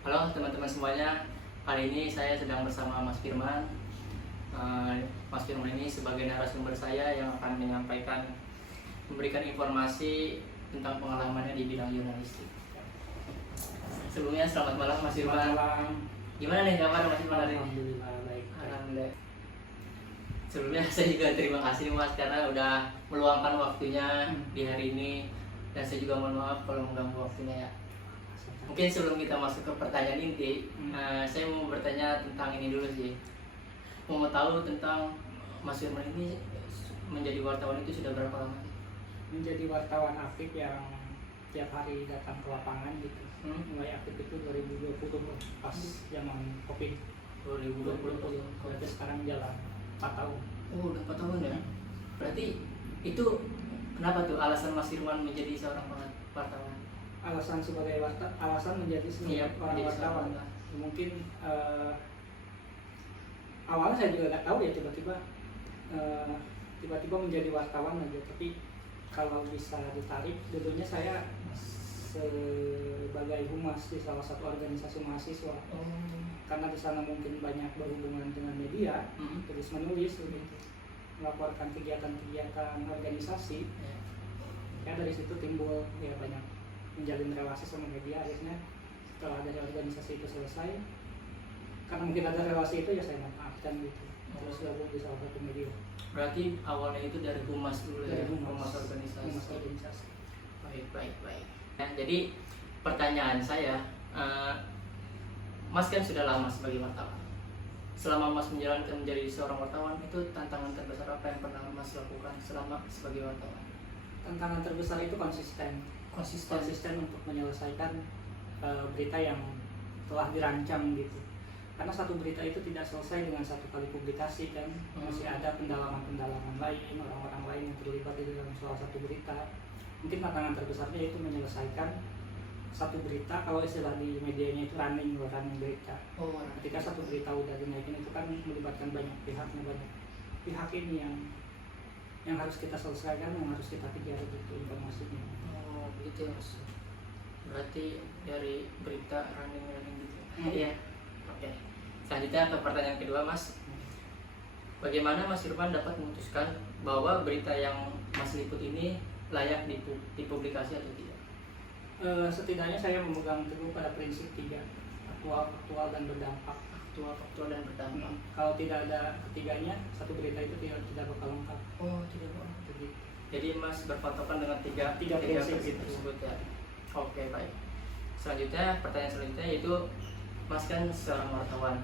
Halo teman-teman semuanya, kali ini saya sedang bersama Mas Firman. Mas Firman ini sebagai narasumber saya yang akan memberikan informasi tentang pengalamannya di bidang jurnalistik. Sebelumnya selamat malam Mas Firman. Selamat malam. Gimana nih kabar Mas Firman hari ini? Alhamdulillah baik. Alhamdulillah. Sebelumnya saya juga terima kasih Mas karena udah meluangkan waktunya di hari ini, dan saya juga mohon maaf kalau mengganggu waktunya ya. Mungkin sebelum kita masuk ke pertanyaan inti, saya mau bertanya tentang ini dulu sih. Mau tahu tentang Mas Firman ini menjadi wartawan itu sudah berapa lama? Menjadi wartawan aktif yang tiap hari datang ke lapangan gitu. Mulai aktif itu 2020 pas zaman Covid. 2020. Berarti sekarang jalan 4 tahun. Oh, udah 4 tahun ya. Berarti itu kenapa tuh alasan Mas Firman menjadi seorang wartawan? Alasan menjadi orang wartawan. Mungkin awalnya saya juga nggak tahu ya, tiba-tiba menjadi wartawan aja. Tapi kalau bisa ditarik, dulunya saya sebagai humas di salah satu organisasi mahasiswa. Karena di sana mungkin banyak berhubungan dengan media, terus menulis gitu, melaporkan kegiatan-kegiatan organisasi. Ya dari situ timbul ya banyak menjalin relasi sama media. Akhirnya setelah dari organisasi itu selesai, karena mungkin ada relasi itu ya saya manfaatkan gitu, terus gabung di salah satu media. Berarti awalnya itu dari humas dulu ya, humas organisasi. Baik. Ya, jadi pertanyaan saya, Mas kan sudah lama sebagai wartawan. Selama Mas menjalankan menjadi seorang wartawan, itu tantangan terbesar apa yang pernah Mas lakukan selama sebagai wartawan? Tantangan terbesar itu konsisten untuk menyelesaikan berita yang telah dirancang gitu. Karena satu berita itu tidak selesai dengan satu kali publikasi kan, masih ada pendalaman lain, orang-orang lain yang terlibat di dalam salah satu berita. Mungkin tantangan terbesarnya itu menyelesaikan satu berita, kalau istilah di medianya itu running berita. Ketika satu berita udah dinaikin itu kan melibatkan banyak pihak ini yang harus kita selesaikan, yang harus kita kejar gitu informasinya. Oh begitu ya Mas. Berarti dari berita running gitu. Iya. Oke. Selanjutnya ke pertanyaan kedua Mas. Bagaimana Mas Firman dapat memutuskan bahwa berita yang Mas liput ini layak dipublikasi atau tidak? Setidaknya saya memegang teguh pada prinsip 3, aktual dan berdampak. Faktual dan berdampak. Kalau tidak ada ketiganya, satu berita itu tidak bakal lengkap. Oh tidak Pak. Jadi Mas berpatokan dengan tiga prinsip tersebut ya. Oke baik. Selanjutnya pertanyaan selanjutnya yaitu Mas kan seorang wartawan.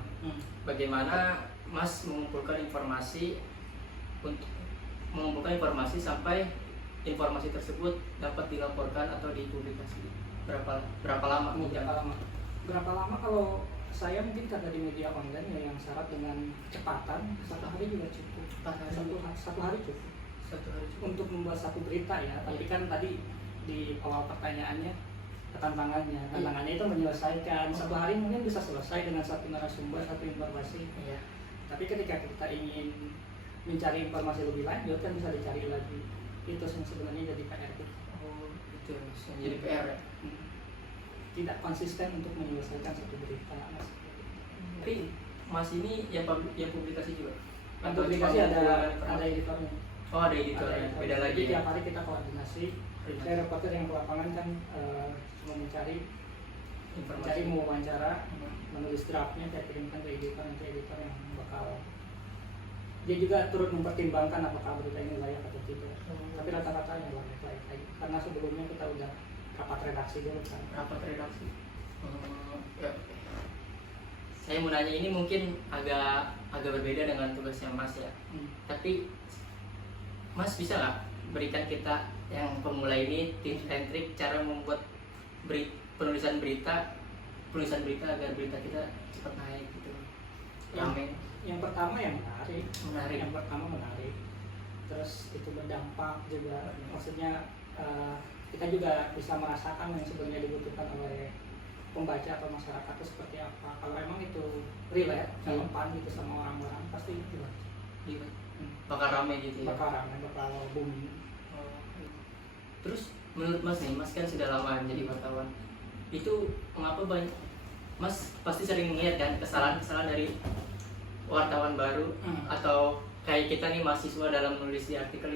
Bagaimana Mas mengumpulkan informasi sampai informasi tersebut dapat dilaporkan atau dipublikasi? Berapa lama? Berapa lama kalau saya mungkin karena di media online ya yang syarat dengan kecepatan, 1 hari juga cukup. Satu hari cukup untuk membuat satu berita ya. Tapi kan tadi di awal pertanyaannya tantangannya itu menyelesaikan. 1 hari mungkin bisa selesai dengan satu narasumber, satu informasi. Tapi ketika kita ingin mencari informasi lebih lanjut kan bisa dicari lagi. Itu yang sebenarnya jadi PR kita. Oh itu yang jadi PR ya. Tidak konsisten untuk menyelesaikan satu berita. Tapi Mas ini yang publikasi juga? Yang publikasi ada editornya. Oh ada editornya, beda lagi. Jadi tiap hari kita koordinasi. Saya reporter yang ke lapangan kan cuma mencari mewawancara, menulis draftnya, saya kirimkan ke editor, nanti editor yang bakal dia juga turut mempertimbangkan apakah berita ini layak atau tidak. Tapi rata-ratanya layak. Karena sebelumnya kita udah rapat redaksi dulu kan. Ya. Saya mau nanya ini mungkin agak berbeda dengan tugasnya Mas ya. Tapi Mas bisa nggak berikan kita yang pemula ini tips and trik cara membuat penulisan berita agar berita kita cepat naik gitu. Yang pertama menarik. Terus itu berdampak juga. Maksudnya kita juga bisa merasakan yang sebenarnya dibutuhkan oleh pembaca atau masyarakat itu seperti apa. Kalau emang itu relate, relevan gitu sama orang-orang, pasti itu bakal rame gitu ya. Bakal booming. Terus menurut Mas nih, Mas kan sudah lama menjadi wartawan. Itu mengapa banyak Mas pasti sering melihat kan kesalahan-kesalahan dari wartawan baru atau kayak kita nih mahasiswa dalam menulis di artikel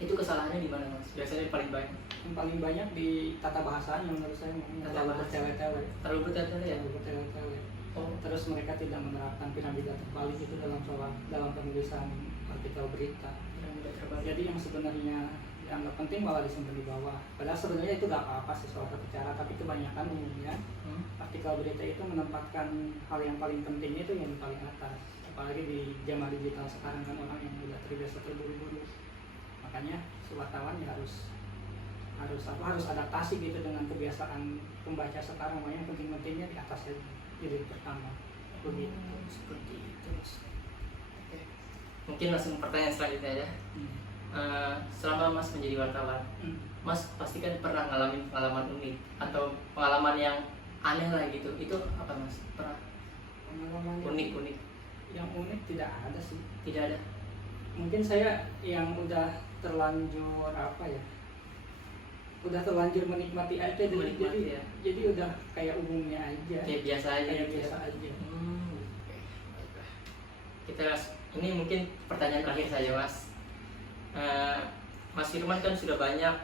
itu kesalahannya di mana Mas? Biasanya yang paling banyak. Yang paling banyak di tata bahasanya menurut saya, terlalu bertele-tele. Terlalu bertele-tele ya? Terlalu bertele-tele. Oh. Terus mereka tidak menerapkan piramida terbalik itu dalam penulisan artikel berita. Piramida terbalik. Jadi yang sebenarnya dianggap penting malah disimpan di bawah. Padahal sebenarnya itu gak apa-apa sih soal tata cara, tapi kebanyakan umumnya artikel berita itu menempatkan hal yang paling penting itu yang paling atas. Apalagi di zaman digital sekarang kan orang yang udah terbiasa terburu-buru. Makanya wartawan ya harus adaptasi gitu dengan kebiasaan pembaca sekarang. Makanya penting-pentingnya di atas aja, jadi pertama begitu. Seperti itu Mas. Oke. Mungkin langsung pertanyaan selanjutnya ya. Selama Mas menjadi wartawan, Mas pasti kan pernah ngalamin pengalaman unik atau pengalaman yang aneh lah gitu. Itu apa Mas? Pernah Pengalaman unik-unik? yang unik tidak ada sih. Tidak ada. Mungkin saya yang udah terlanjur apa ya, udah terlanjur menikmati aja, Menikmati ya. jadi udah kayak umumnya aja, Kayak biasa aja. kayak gitu biasa ya? aja. Oke. Baiklah. Kita ini mungkin pertanyaan terakhir saja Mas. Mas Firman kan sudah banyak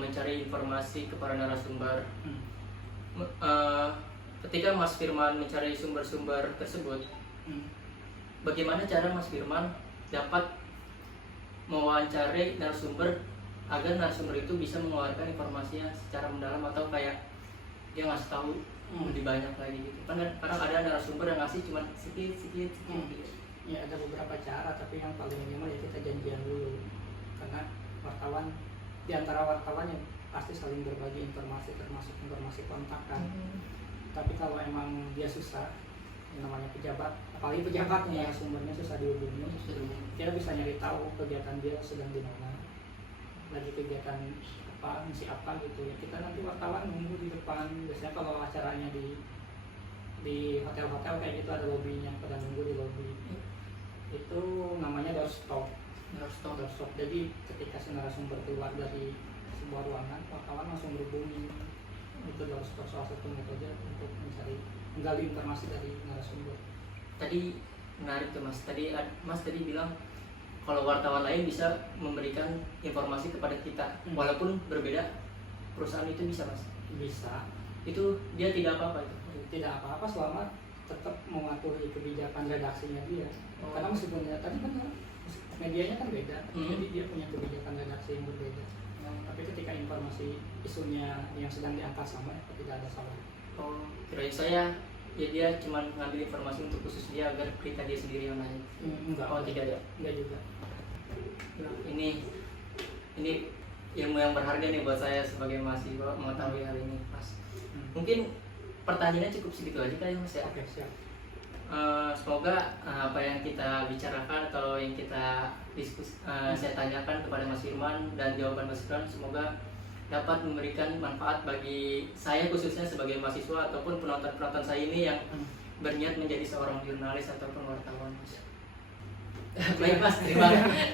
mencari informasi kepada narasumber. Ketika Mas Firman mencari sumber-sumber tersebut, bagaimana cara Mas Firman dapat mewawancari narasumber agar narasumber itu bisa mengeluarkan informasinya secara mendalam atau kayak dia ngasih tahu lebih banyak lagi gitu. Kan kadang ada narasumber yang ngasih cuma sedikit gitu. Ya ada beberapa cara, tapi yang paling minimal ya kita janjian dulu, karena wartawan, di antara wartawan yang pasti saling berbagi informasi, termasuk informasi kontak kan. Tapi kalau emang dia susah, yang namanya pejabat, apalagi pejabatnya, sumbernya susah dihubungi, kita bisa nyari tahu kegiatan dia sedang di mana, lagi kegiatan apa, misi apa gitu ya. Kita nanti wartawan nunggu di depan. Biasanya kalau acaranya di hotel-hotel kayak gitu ada lobbynya, pada nunggu di lobby. Itu namanya doorstop. Jadi ketika si narasumber keluar dari sebuah ruangan, wartawan langsung berhubungi. Itu doorstop, salah satu metode untuk menggali informasi dari narasumber. Tadi menarik tuh Mas. Mas tadi bilang kalau wartawan lain bisa memberikan informasi kepada kita walaupun berbeda perusahaan, itu bisa Mas? Bisa. Itu dia tidak apa-apa itu? Tidak apa-apa selama tetap mematuhi kebijakan redaksinya dia. Karena meskipun ya, tadi kan medianya kan beda, jadi dia punya kebijakan redaksi yang berbeda. Tapi ketika informasi isunya yang sedang diangkat sama, ya tidak ada salah. Oh, kirain saya ya dia cuma ngambil informasi untuk khusus dia agar berita dia sendiri yang naik. Enggak. Oh tidak ya? Enggak juga. Nah, ini ilmu yang berharga nih buat saya sebagai mahasiswa mengetahui hal ini Mas. Mungkin pertanyaannya cukup segitu aja kali Mas ya. Oke, siap. Semoga apa yang kita bicarakan atau yang kita saya tanyakan kepada Mas Firman dan jawaban Mas Firman semoga dapat memberikan manfaat bagi saya khususnya sebagai mahasiswa ataupun penonton-penonton saya ini yang berniat menjadi seorang jurnalis ataupun wartawan. Baik Mas,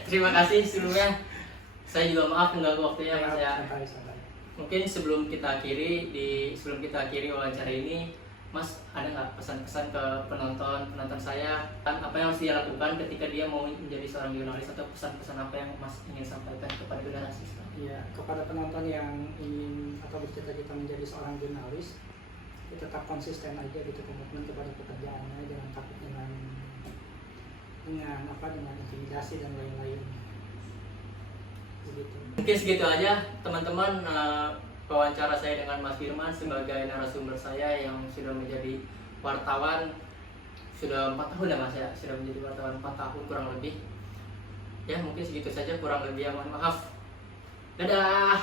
terima kasih sebelumnya. Saya juga maaf mengganggu waktunya Mas ya. Santai. Mungkin sebelum kita akhiri wawancara ini, Mas ada nggak pesan-pesan ke penonton saya apa yang harus dia lakukan ketika dia mau menjadi seorang jurnalis, atau pesan-pesan apa yang Mas ingin sampaikan kepada generasi sekarang? Iya, kepada penonton yang ingin atau bercita-cita menjadi seorang jurnalis, ya tetap konsisten aja gitu, komitmen kepada pekerjaannya, jangan takut dengan intimidasi dan lain-lain. Begitu. Mungkin segitu aja teman-teman wawancara saya dengan Mas Firman sebagai narasumber saya yang sudah menjadi wartawan sudah 4 tahun ya Mas ya, sudah menjadi wartawan 4 tahun kurang lebih. Ya mungkin segitu saja, kurang lebih ya mohon maaf. Dadah.